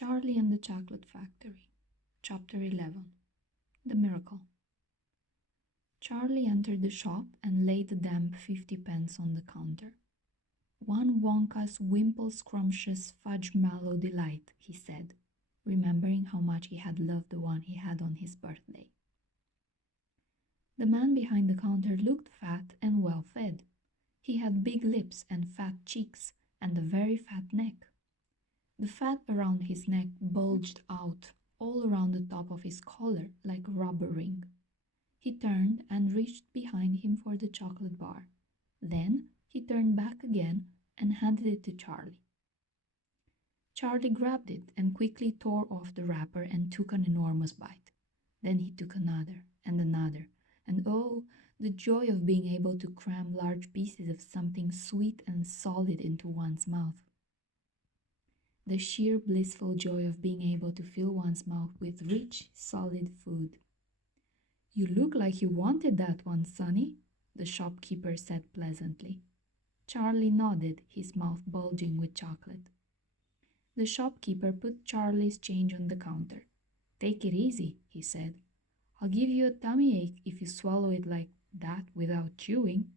Charlie and the Chocolate Factory. Chapter 11. The Miracle. Charlie entered the shop and laid the damp 50p on the counter. "One Wonka's wimple scrumptious fudge mallow delight," he said, remembering how much he had loved the one he had on his birthday. The man behind the counter looked fat and well-fed. He had big lips and fat cheeks and a very fat neck. The fat around his neck bulged out all around the top of his collar like a rubber ring. He turned and reached behind him for the chocolate bar. Then he turned back again and handed it to Charlie. Charlie grabbed it and quickly tore off the wrapper and took an enormous bite. Then he took another, and oh, the joy of being able to cram large pieces of something sweet and solid into one's mouth. The sheer blissful joy of being able to fill one's mouth with rich, solid food. "You look like you wanted that one, Sonny," the shopkeeper said pleasantly. Charlie nodded, his mouth bulging with chocolate. The shopkeeper put Charlie's change on the counter. "Take it easy," he said. "I'll give you a tummy ache if you swallow it like that without chewing."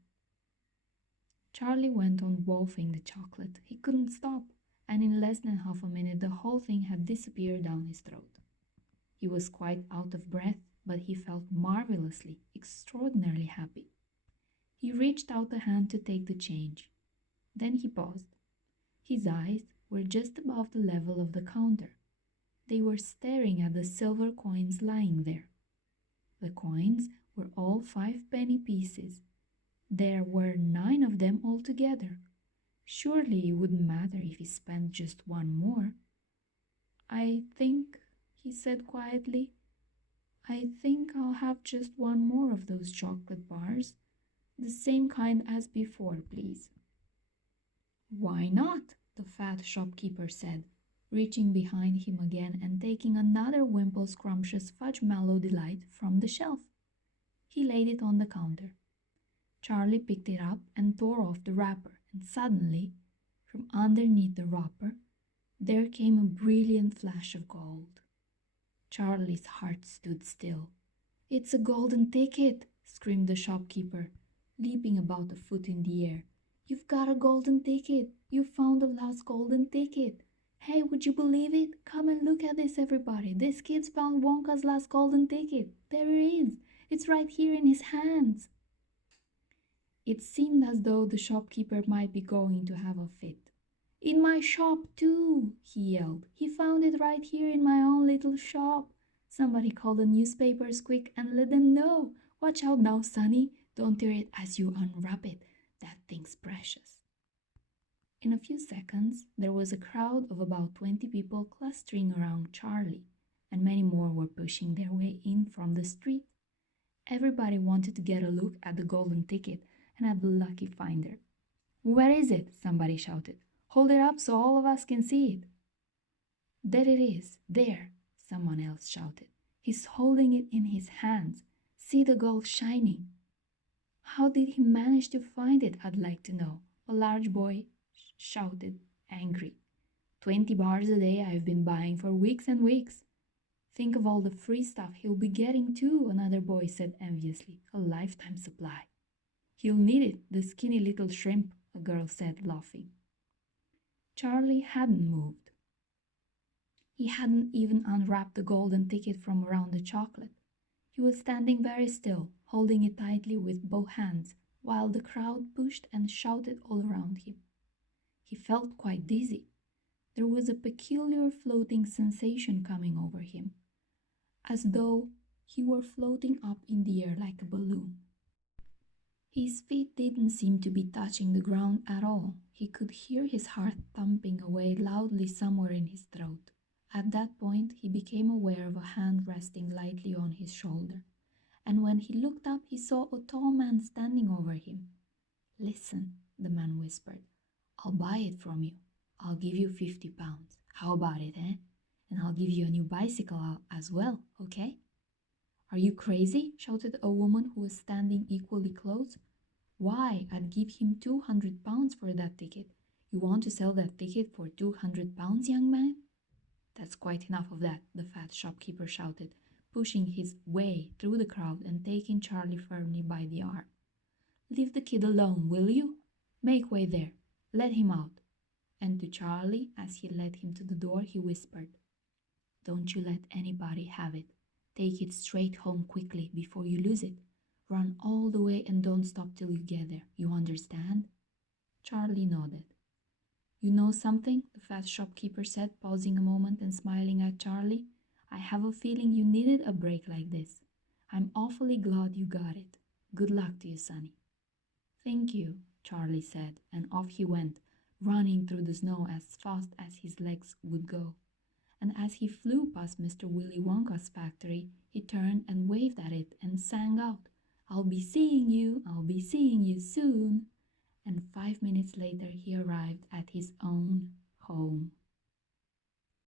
Charlie went on wolfing the chocolate. He couldn't stop, and in less than half a minute the whole thing had disappeared down his throat. He was quite out of breath, but he felt marvelously, extraordinarily happy. He reached out a hand to take the change. Then he paused. His eyes were just above the level of the counter. They were staring at the silver coins lying there. The coins were all 5-penny pieces. There were 9 of them altogether. Surely it wouldn't matter if he spent just one more. "I think," he said quietly, "I think I'll have just one more of those chocolate bars. The same kind as before, please." "Why not?" the fat shopkeeper said, reaching behind him again and taking another wimple scrumptious fudge mallow delight from the shelf. He laid it on the counter. Charlie picked it up and tore off the wrapper, and suddenly, from underneath the wrapper, there came a brilliant flash of gold. Charlie's heart stood still. "It's a golden ticket!" screamed the shopkeeper, leaping about a foot in the air. "You've got a golden ticket! You found the last golden ticket! Hey, would you believe it? Come and look at this, everybody! This kid's found Wonka's last golden ticket! There it is! It's right here in his hands!" It seemed as though the shopkeeper might be going to have a fit. "In my shop, too!" he yelled. "He found it right here in my own little shop. Somebody call the newspapers quick and let them know. Watch out now, Sonny. Don't tear it as you unwrap it. That thing's precious." In a few seconds, there was a crowd of about 20 people clustering around Charlie, and many more were pushing their way in from the street. Everybody wanted to get a look at the golden ticket and at the lucky finder. "Where is it?" somebody shouted. "Hold it up so all of us can see it." "There it is, there," someone else shouted. "He's holding it in his hands. See the gold shining." "How did he manage to find it, I'd like to know?" a large boy shouted, angry. 20 bars a day I've been buying for weeks and weeks." "Think of all the free stuff he'll be getting too," another boy said enviously. "A lifetime supply." "He'll need it, the skinny little shrimp," a girl said, laughing. Charlie hadn't moved. He hadn't even unwrapped the golden ticket from around the chocolate. He was standing very still, holding it tightly with both hands, while the crowd pushed and shouted all around him. He felt quite dizzy. There was a peculiar floating sensation coming over him, as though he were floating up in the air like a balloon. His feet didn't seem to be touching the ground at all. He could hear his heart thumping away loudly somewhere in his throat. At that point, he became aware of a hand resting lightly on his shoulder, and when he looked up, he saw a tall man standing over him. "Listen," the man whispered. "I'll buy it from you. I'll give you 50 pounds. How about it, eh? And I'll give you a new bicycle as well, okay?" "Are you crazy?" shouted a woman who was standing equally close. "Why, I'd give him 200 pounds for that ticket. You want to sell that ticket for 200 pounds, young man?" "That's quite enough of that," the fat shopkeeper shouted, pushing his way through the crowd and taking Charlie firmly by the arm. "Leave the kid alone, will you? Make way there. Let him out." And to Charlie, as he led him to the door, he whispered, "Don't you let anybody have it. Take it straight home quickly before you lose it. Run all the way and don't stop till you get there. You understand?" Charlie nodded. "You know something?" the fat shopkeeper said, pausing a moment and smiling at Charlie. "I have a feeling you needed a break like this. I'm awfully glad you got it. Good luck to you, Sonny." "Thank you," Charlie said, and off he went, running through the snow as fast as his legs would go. And as he flew past Mr. Willy Wonka's factory, he turned and waved at it and sang out, I'll be seeing you soon." And 5 minutes later he arrived at his own home.